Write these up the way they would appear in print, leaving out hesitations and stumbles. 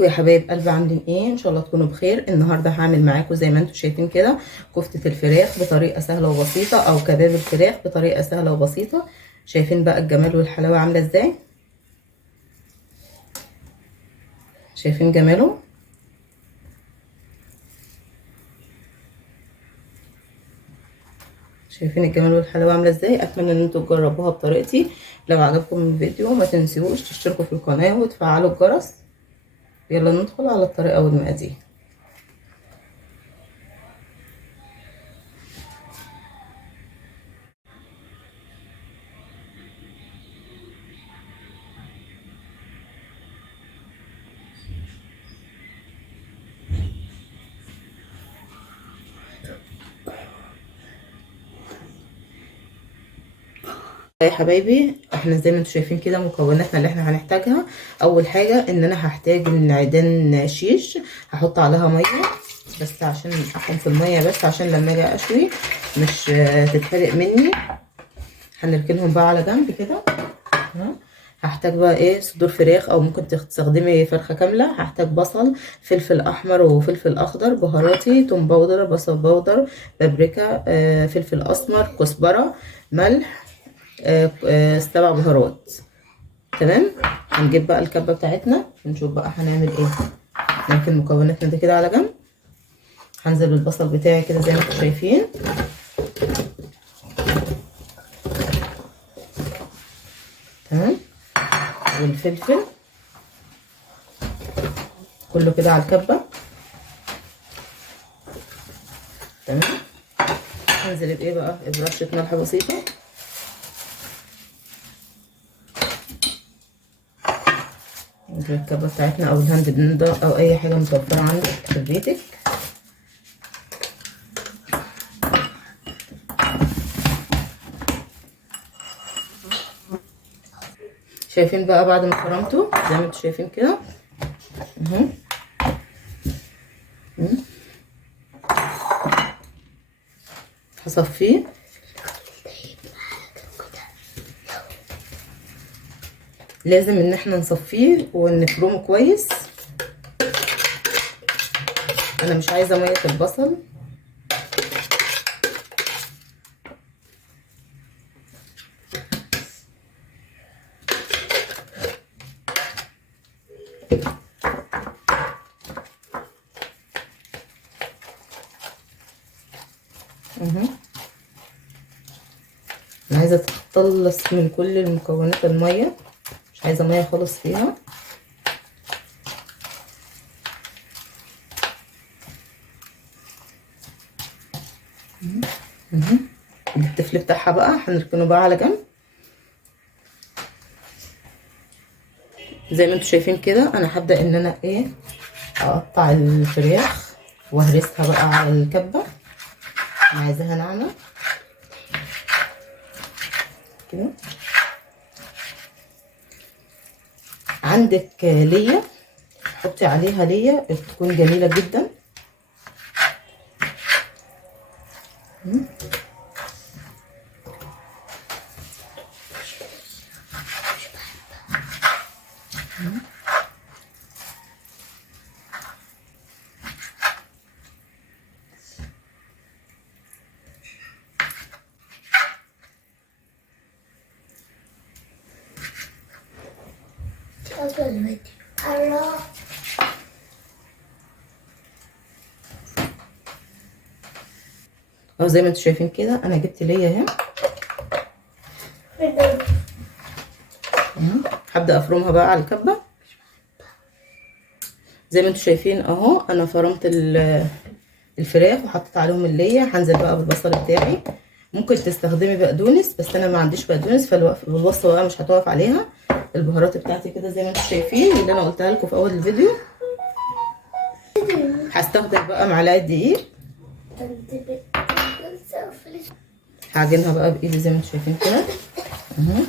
يا حبايب قلبي، عاملين ايه؟ ان شاء الله تكونوا بخير. النهارده هعمل معاكم زي ما انتم شايفين كده كفتة الفراخ بطريقة سهلة وبسيطة، او كباب الفراخ بطريقة سهلة وبسيطة. شايفين بقى الجمال والحلاوة عاملة ازاي؟ شايفين جماله؟ شايفين الجمال والحلاوة عاملة ازاي؟ اتمنى ان انتوا تجربوها بطريقتي. لو عجبكم الفيديو ما تنسوش تشتركوا في القناة وتفعلوا الجرس. يلا ندخل على الطريقة والمقادير. يا حبايبي، احنا زي ما انتم شايفين كده مكوناتنا اللي احنا هنحتاجها. اول حاجه ان انا هحتاج عيدان شيش، هحط عليها ميه بس عشان احط في الميه، بس عشان لما اجي اشوي مش تتحرق مني. هنركنهم بقى على جنب كده. هحتاج بقى ايه، صدور فراخ او ممكن تستخدمي فرخه كامله. هحتاج بصل، فلفل احمر وفلفل اخضر، بهاراتي توم باودر، بصل باودر، بابريكا، فلفل اسمر، كزبره، ملح، 7 بهارات. تمام. هنجيب بقى الكبه بتاعتنا ونشوف بقى هنعمل ايه. نركن مكوناتنا دي كده على جنب. هنزل بالبصل بتاعي كده زي ما انتم شايفين. تمام. والفلفل كله كده على الكبه. تمام. هنزل بايه بقى، برشه ملح بسيطه. الكبه بتاعتنا او الهاند بلندر او اي حاجه متوفره عندك في بيتك. شايفين بقى بعد ما فرمته زي ما انتم شايفين كده اهو. هصفيه. لازم ان احنا نصفيه ونفرمه كويس. انا مش عايزه ميه البصل. انا عايزه اتخلص من كل المكونات الميه، مش عايزه ميه خالص فيها. التفل بتاعها بقى هنركنه بقى على جنب. زي ما انتم شايفين كده انا هبدا ان انا ايه، اقطع الفراخ وهرسها بقى على الكبه. انا عايزاها ناعمه كده. عندك ليا، حطي عليها ليا تكون جميله جدا. اهو زي ما انتم شايفين كده انا جبت ليا اهي. هبدا افرمها بقى على الكبه. زي ما انتم شايفين اهو انا فرمت الفراخ وحطيت عليهم اللية. هنزل بقى بالبصل بتاعي. ممكن تستخدمي بقدونس بس انا ما عنديش بقدونس، فالوصفه بقى مش هتقف عليها. البهارات بتاعتي كده زي ما انتم شايفين اللي انا قلتها لكم في اول الفيديو. هستخدم بقى معلقه دقيق. هعجنها بقى بايدي زي ما انتم شايفين كده اهو.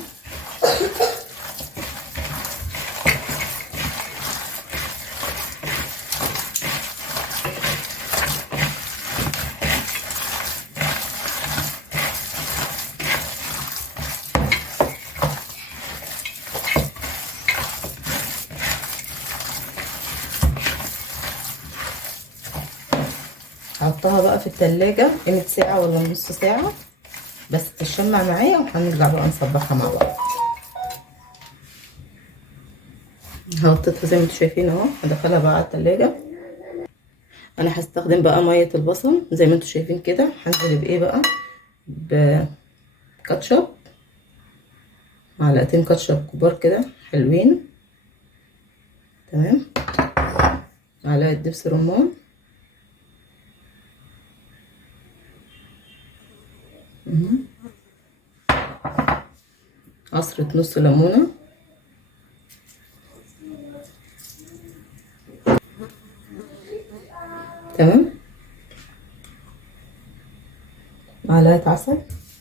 هحطها بقى في التلاجة قيمة ساعة ولا نص ساعة بس تشمع معايا، وهنرجع بقى نصبحها مع بعض. حطيتها زي ما انتوا شايفين اهو، هدخلها بقى على التلاجة. انا هستخدم بقى مية البصل زي ما انتوا شايفين كده. هنزل بايه بقى؟ بكاتشب، معلقتين كاتشب كبار كده حلوين، تمام. معلقة دبس رمان، عصرة نص ليمونة، تمام. معلقة عسل،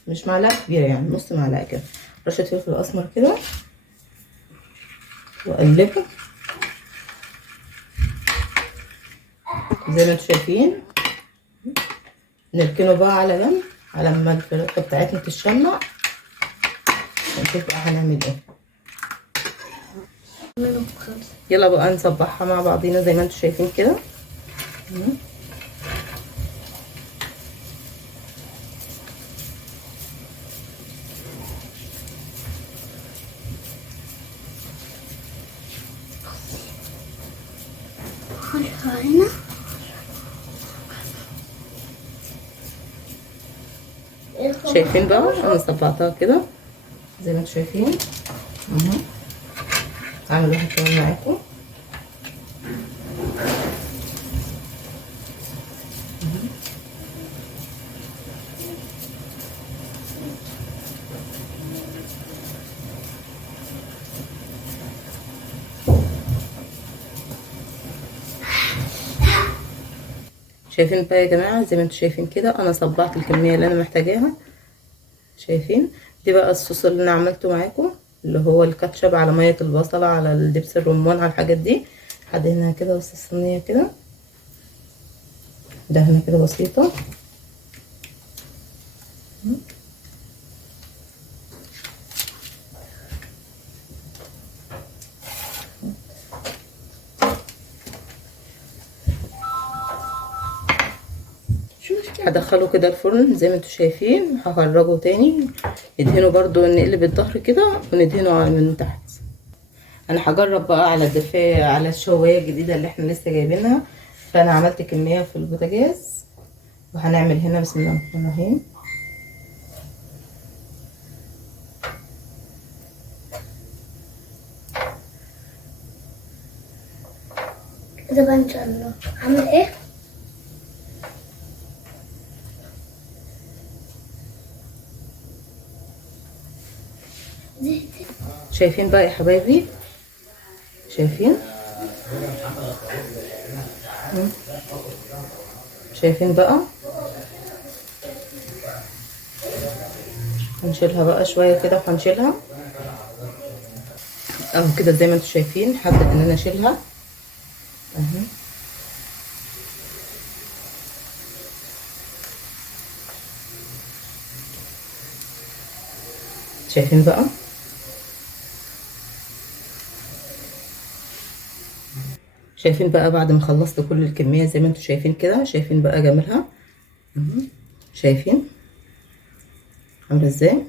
مش معلقة كبيرة يعني، نص معلقة كده. رشة فلفل أسمر كده، وأقلبه زي ما انتوا شايفين. نركنه بقى على جنب على ما الفراخ بتاعتنا تتشمع، نشوف بقى هنعمل ايه. يلا بقى نصبحها مع بعضينا زي ما انتوا شايفين كده. شايفين بقى انا صبعتها كده زي ما انتوا شايفين. هعمل واحد كمان معاكم. شايفين بقى يا جماعه زي ما انتوا شايفين كده، انا صبعت الكميه اللي انا محتاجاها. شايفين دي بقى الصوص اللي انا عملته معاكم، اللي هو الكاتشب على ميه البصله على الدبس الرمان على الحاجات دي. هدهنها كده بس الصينيه كده، دهنه كده بسيطه. هدخله كده الفرن زي ما انتوا شايفين. هخرجه تاني، ندهنه برضو، نقلب الظهر كده وندهنه من تحت. انا هجرب بقى على الدفايه على الشوايه الجديده اللي احنا لسه جايبينها. فانا عملت كميه في البوتاجاز، وهنعمل هنا بسم الله الرحمن الرحيم. كده بقى ان شاء الله هعمل ايه؟ شايفين بقى يا حبايبي؟ شايفين؟ شايفين بقى؟ هنشيلها بقى شويه كده وهنشيلها اهو كده زي ما انتوا شايفين. هبدا ان انا اشيلها اهو. شايفين بقى؟ شايفين بقى بعد ما خلصت كل الكميه زي ما انتوا شايفين كده؟ شايفين بقى جمالها؟ شايفين عامله ازاي؟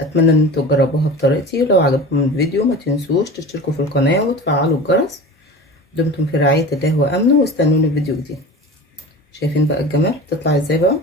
اتمنى ان انتوا تجربوها بطريقتي. لو عجبكم الفيديو ما تنسوش تشتركوا في القناه وتفعلوا الجرس. دمتم في رعايه الله وامنه، واستنوني في فيديو جديد. شايفين بقى الجمال بتطلع ازاي بقى؟